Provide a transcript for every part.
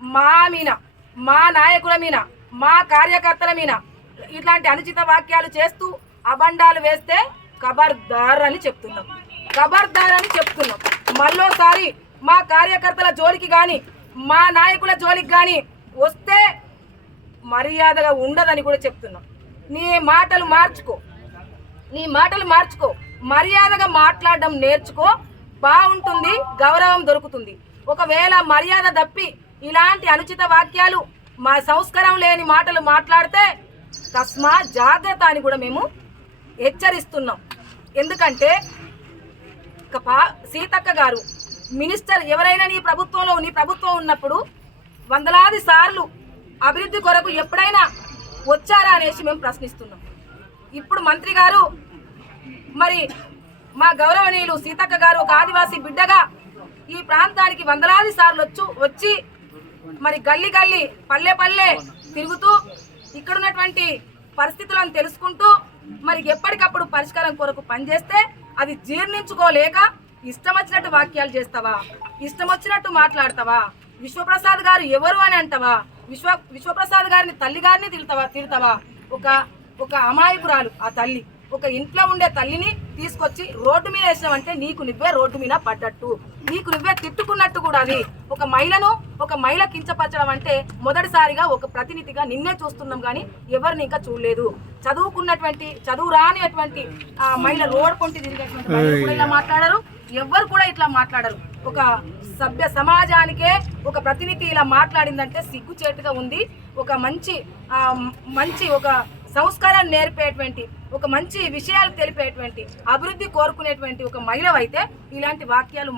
మా మీద, మా నాయకుల మీద, మా కార్యకర్తల మీద ఇట్లాంటి అనుచిత వాక్యాలు చేస్తూ అబండాలు వేస్తే ఖబర్దార్ అని చెప్తున్నాం, ఖబర్దార్ అని చెప్తున్నాం. మళ్ళోసారి మా కార్యకర్తల జోలికి కానీ మా నాయకుల జోలికి కానీ వస్తే మర్యాదగా ఉండదని కూడా చెప్తున్నాం. నీ మాటలు మార్చుకో, నీ మాటలు మార్చుకో, మర్యాదగా మాట్లాడడం నేర్చుకో, బాగుంటుంది, గౌరవం దొరుకుతుంది. ఒకవేళ మర్యాద తప్పి ఇలాంటి అనుచిత వాక్యాలు, మా సంస్కారం లేని మాటలు మాట్లాడితే తస్మా జాగ్రత్త అని కూడా మేము హెచ్చరిస్తున్నాం. ఎందుకంటే సీతక్క గారు మినిస్టర్, ఎవరైనా నీ ప్రభుత్వం ఉన్నప్పుడు వందలాది సార్లు అభివృద్ధి కొరకు ఎప్పుడైనా వచ్చారా అనేసి మేము ప్రశ్నిస్తున్నాం. ఇప్పుడు మంత్రి గారు, మరి మా గౌరవనీయులు సీతక్క గారు ఒక ఆదివాసీ బిడ్డగా ఈ ప్రాంతానికి వందలాది సార్లు వచ్చి మరి గల్లీ గల్లీ పల్లె పల్లె తిరుగుతూ ఇక్కడున్నటువంటి పరిస్థితులను తెలుసుకుంటూ మరి ఎప్పటికప్పుడు పరిష్కారం కొరకు పనిచేస్తే అది జీర్ణించుకోలేక ఇష్టం వచ్చినట్టు వాక్యాలు చేస్తావా, ఇష్టం వచ్చినట్టు మాట్లాడతావా, విశ్వప్రసాద్ గారు ఎవరు అని అంటావా, విశ్వప్రసాద్ గారిని తల్లి గారిని తిడతావా. ఒక అమాయకురాలు ఆ తల్లి, ఒక ఇంట్లో ఉండే తల్లిని తీసుకొచ్చి రోడ్డు మీద వేసినావంటే నీకు నువ్వే రోడ్డు మీద పడ్డట్టు, నీకు నువ్వే తిట్టుకున్నట్టు కూడా. అది ఒక మహిళ కించపరచడం అంటే మొదటిసారిగా ఒక ప్రతినిధిగా నిన్నే చూస్తున్నాం కానీ ఎవరిని ఇంకా చూడలేదు. చదువు రానిటువంటి మహిళ రోడ్ కొంటి తిరిగేటువంటి మహిళలు కూడా ఇలా మాట్లాడరు, ఎవ్వరు కూడా ఇట్లా మాట్లాడరు. ఒక సభ్య సమాజానికే ఒక ప్రతినిధి ఇలా మాట్లాడిందంటే సిగ్గుచేటుగా ఉంది. ఒక మంచి ఒక సంస్కారాన్ని నేర్పేటువంటి, ఒక మంచి విషయాలు తెలిపేటువంటి, అభివృద్ధి కోరుకునేటువంటి ఒక మహిళ అయితే ఇలాంటి వాక్యాలు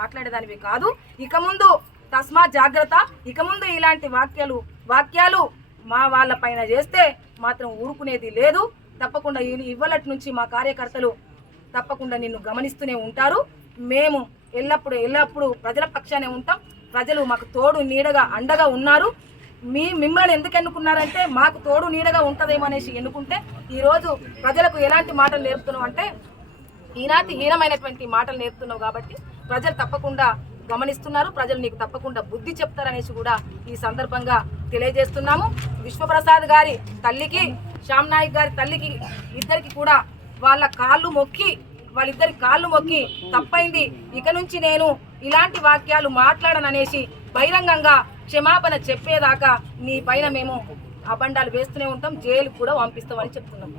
మాట్లాడేదానివి కాదు. ఇక ముందు తస్మా జాగ్రత్త. ఇక ముందు ఇలాంటి వాక్యాలు మా వాళ్ళ పైన చేస్తే మాత్రం ఊరుకునేది లేదు. తప్పకుండా ఇవ్వలటి నుంచి మా కార్యకర్తలు తప్పకుండా నిన్ను గమనిస్తూనే ఉంటారు. మేము ఎల్లప్పుడూ ప్రజల పక్షానే ఉంటాం. ప్రజలు మాకు తోడు నీడగా అండగా ఉన్నారు. మిమ్మల్ని ఎందుకు ఎన్నుకున్నారంటే మాకు తోడు నీడగా ఉంటుందేమో అనేసి ఎన్నుకుంటే ఈరోజు ప్రజలకు ఎలాంటి మాటలు నేర్పుతున్నావు అంటే ఈనాటి హీనమైనటువంటి మాటలు నేర్పుతున్నావు. కాబట్టి ప్రజలు తప్పకుండా గమనిస్తున్నారు. ప్రజలు నీకు తప్పకుండా బుద్ధి చెప్తారనేసి కూడా ఈ సందర్భంగా తెలియజేస్తున్నాము. విశ్వప్రసాద్ గారి తల్లికి, శ్యామ్ నాయక్ గారి తల్లికి, ఇద్దరికి కూడా వాళ్ళిద్దరి కాళ్ళు మొక్కి తప్పైంది, ఇక నుంచి నేను ఇలాంటి వాక్యాలు మాట్లాడననేసి బహిరంగంగా క్షమాపణ చెప్పేదాకా మీ పైన మేము అబండాలు వేస్తూనే ఉంటాం, జైలుకు కూడా పంపిస్తామని చెప్తున్నాం.